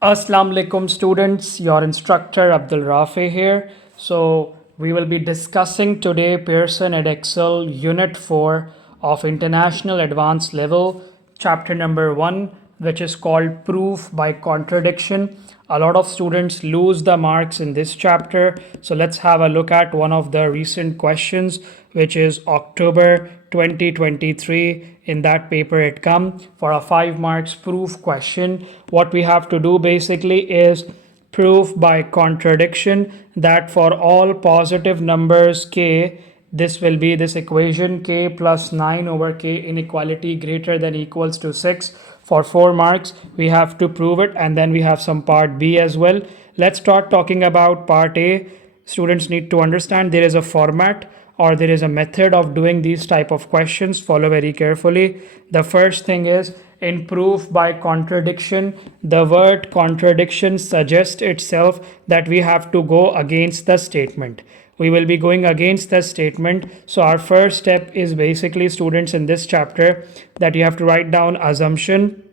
Assalamu alaikum students, your instructor Abdul Rafi here. So we will be discussing today Pearson Edexcel Unit 4 of International Advanced Level, chapter number 1, which is called Proof by Contradiction. A lot of students lose the marks in this chapter. So let's have a look at one of the recent questions, which is October 2023. In that paper it come for a 5 marks proof question. What we have to do basically is prove by contradiction that for all positive numbers k, this will be this equation k plus 9 over k inequality greater than equals to 6. For 4 marks we have to prove it, and then we have some part B as well. Let's start talking about part A. Students need to understand there is a format or there is a method of doing these type of questions. Follow very carefully. The first thing is, in proof by contradiction, the word contradiction suggests itself that we have to go against the statement. We will be going against the statement. So our first step is basically, students, in this chapter, that you have to write down assumption.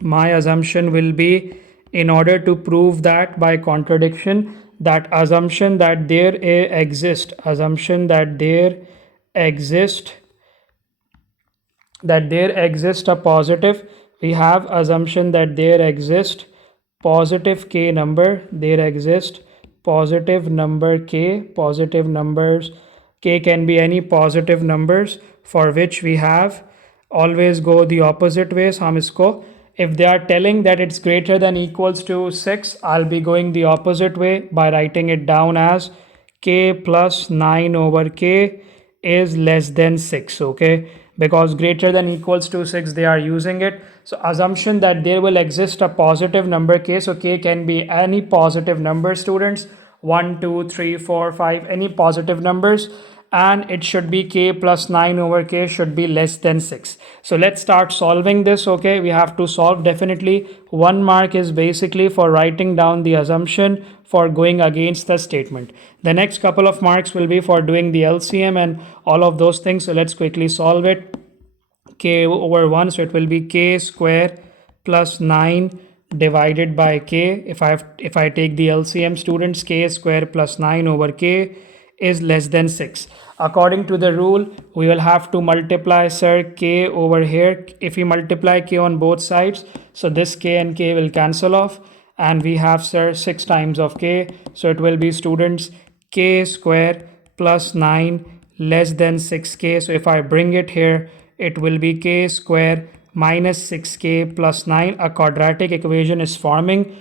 My assumption will be, in order to prove that by contradiction, that assumption that there exists a positive, we have assumption that there exists positive k number, there exist positive number k, positive numbers k can be any positive numbers for which we have always go the opposite ways. हम इसको, if they are telling that it's greater than equals to 6, I'll be going the opposite way by writing it down as k plus 9 over k is less than 6. Okay, because greater than equals to 6 they are using it. So assumption that there will exist a positive number k, so k can be any positive number, students, 1 2 3 4 5, any positive numbers, and it should be k plus 9 over k should be less than 6. So let's start solving this. Okay, we have to solve. Definitely 1 mark is basically for writing down the assumption, for going against the statement. The next couple of marks will be for doing the LCM and all of those things. So let's quickly solve it. K over 1, so it will be k square plus 9 divided by k. If I take the LCM, students, k square plus 9 over k is less than 6. According to the rule, we will have to multiply, sir, k over here. If we multiply k on both sides, so this k and k will cancel off, and we have, sir, 6 times of k. So it will be, students, k square plus 9 less than 6k. So if I bring it here, it will be k square minus 6k plus 9. A quadratic equation is forming.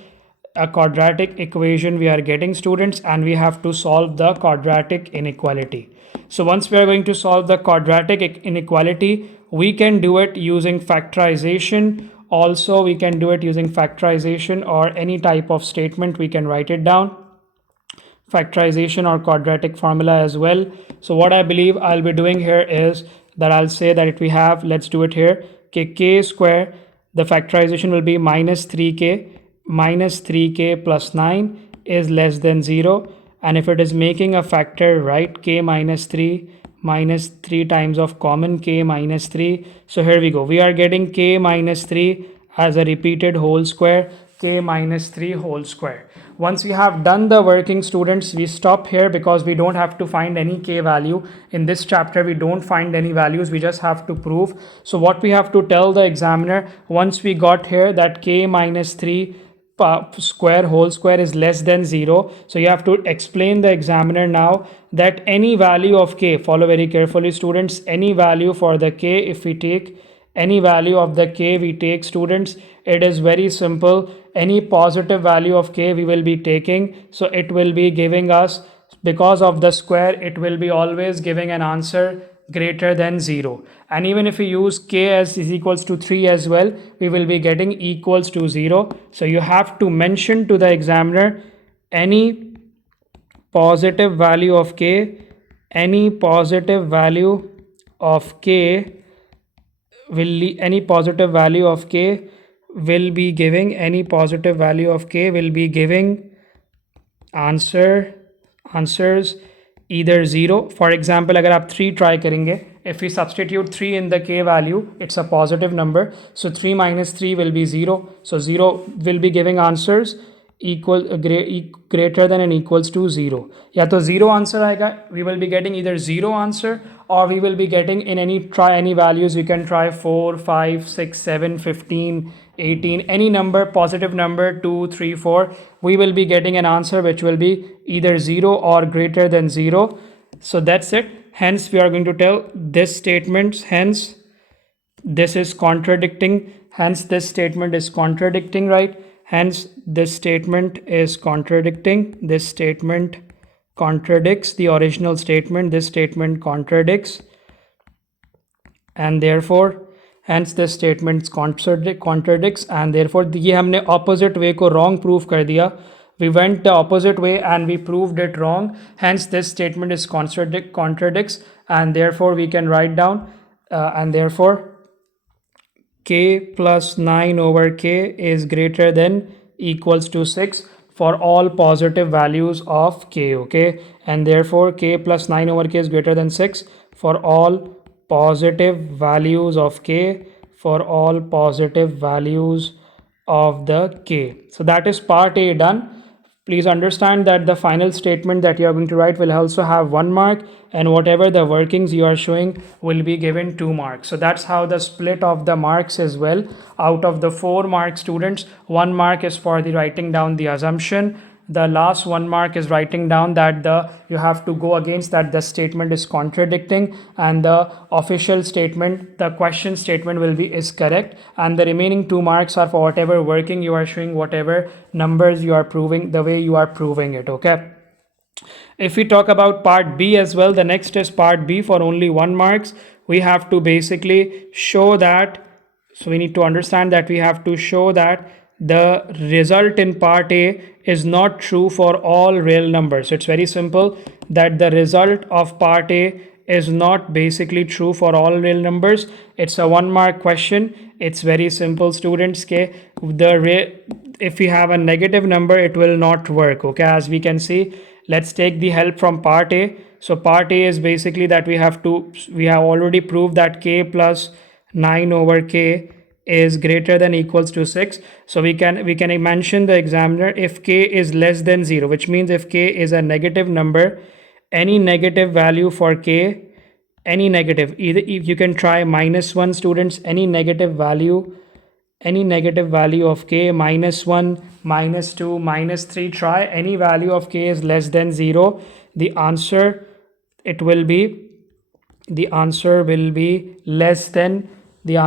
A quadratic equation we are getting, students, and we have to solve the quadratic inequality. So once we are going to solve the quadratic inequality, we can do it using factorization. Also, we can do it using factorization or any type of statement. We can write it down, factorization or quadratic formula as well. So what I believe I'll be doing here is that I'll say that if we have, let's do it here, k square, the factorization will be minus 3k plus 9 is less than 0. And if it is making a factor, right, k minus 3 times of common k minus 3. So here we go, we are getting k minus 3 as a repeated whole square, k minus 3 whole square. Once we have done the working, students, we stop here because we don't have to find any k value. In this chapter, we don't find any values. We just have to prove. So what we have to tell the examiner, once we got here that k minus 3 square whole square is less than 0. So you have to explain the examiner now that any value of k, follow very carefully, students, any value for the k, if we take any value of the k we take, students, it is very simple. Any positive value of k we will be taking, so it will be giving us, because of the square, it will be always giving an answer greater than 0. And even if we use k as is equals to 3 as well, we will be getting equals to 0. So you have to mention to the examiner any positive value of k, any positive value of k will be giving answers either 0. For example, अगर आप 3 try करेंगे If we substitute 3 in the k value, it's a positive number. So 3 minus 3 will be 0. So 0 will be giving answers greater than and equals to 0. Yeah, so 0 answer aega, we will be getting either 0 answer, or we will be getting in any values. We can try 4, 5, 6, 7, 15, 18, any number, positive number, 2, 3, 4. We will be getting an answer which will be either 0 or greater than 0. So that's it. Hence we are going to tell this statement, hence this is contradicting, hence this statement is contradicting, right? Hence this statement is contradicting, this statement contradicts the original statement, this statement contradicts, and therefore hence this statement contradicts, and therefore ये हमने opposite way को wrong prove कर दिया. We went the opposite way and we proved it wrong. Hence this statement is contradicts, and therefore we can write down and therefore k plus 9 over k is greater than equals to 6 for all positive values of k, okay? And therefore k plus 9 over k is greater than 6 for all positive values of k, for all positive values of the k. So that is part A done. Please understand that the final statement that you are going to write will also have 1 mark, and whatever the workings you are showing will be given 2 marks. So that's how the split of the marks is. Well, out of the 4 mark students, 1 mark is for the writing down the assumption. The last 1 mark is writing down that you have to go against that the statement is contradicting, and the official statement, the question statement will be is correct, and the remaining 2 marks are for whatever working you are showing, whatever numbers you are proving, the way you are proving it, okay? If we talk about part B as well, the next is part B for only 1 marks. We have to basically show that, so we need to understand that we have to show that the result in part A is not true for all real numbers. It's very simple that the result of part A is not basically true for all real numbers. It's a 1 mark question. It's very simple, students. Okay, if we have a negative number, it will not work. Okay, as we can see, let's take the help from part A. So part A is basically that we have already proved that k plus 9 over k is greater than equals to 6. So we can mention the examiner if k is less than 0, which means if k is a negative number, any negative value for k, any negative, either you can try -1, students, any negative value of k, -1, -2, -3, try any value of k is less than 0, the answer will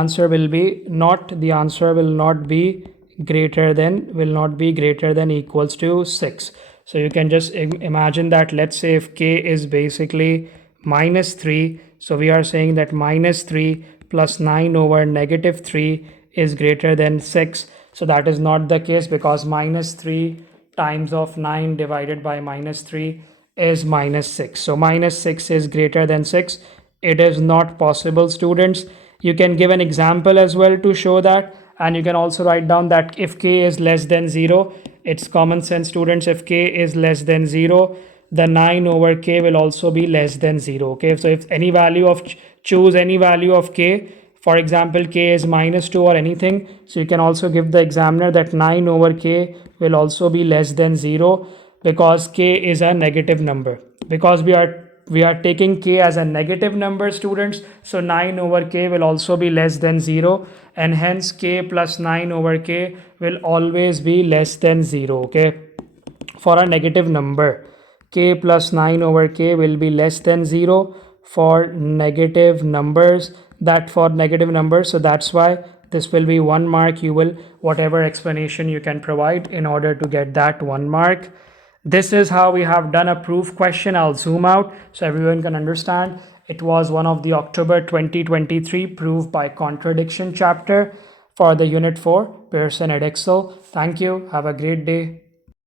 not be greater than equals to 6. So you can just imagine that, let's say if k is basically -3, so we are saying that -3 plus 9 over -3 is greater than 6. So that is not the case, because -3 times of 9 divided by -3 is -6. So -6 is greater than 6. It is not possible, students. You can give an example as well to show that, and you can also write down that if k is less than 0, it's common sense, students. If k is less than 0, the 9 over k will also be less than 0. Okay, so if any value of choose any value of k, for example k is -2 or anything, so you can also give the examiner that 9 over k will also be less than 0, because k is a negative number, because we are taking k as a negative number, students. So 9 over k will also be less than 0, and hence k plus 9 over k will always be less than 0. Okay, for a negative number, k plus 9 over k will be less than 0 for negative numbers. So that's why this will be 1 mark. You will, whatever explanation you can provide in order to get that 1 mark. This is how we have done a proof question. I'll zoom out so everyone can understand. It was one of the October 2023 proof by contradiction chapter for the unit 4 Pearson Edexcel. Thank you. Have a great day.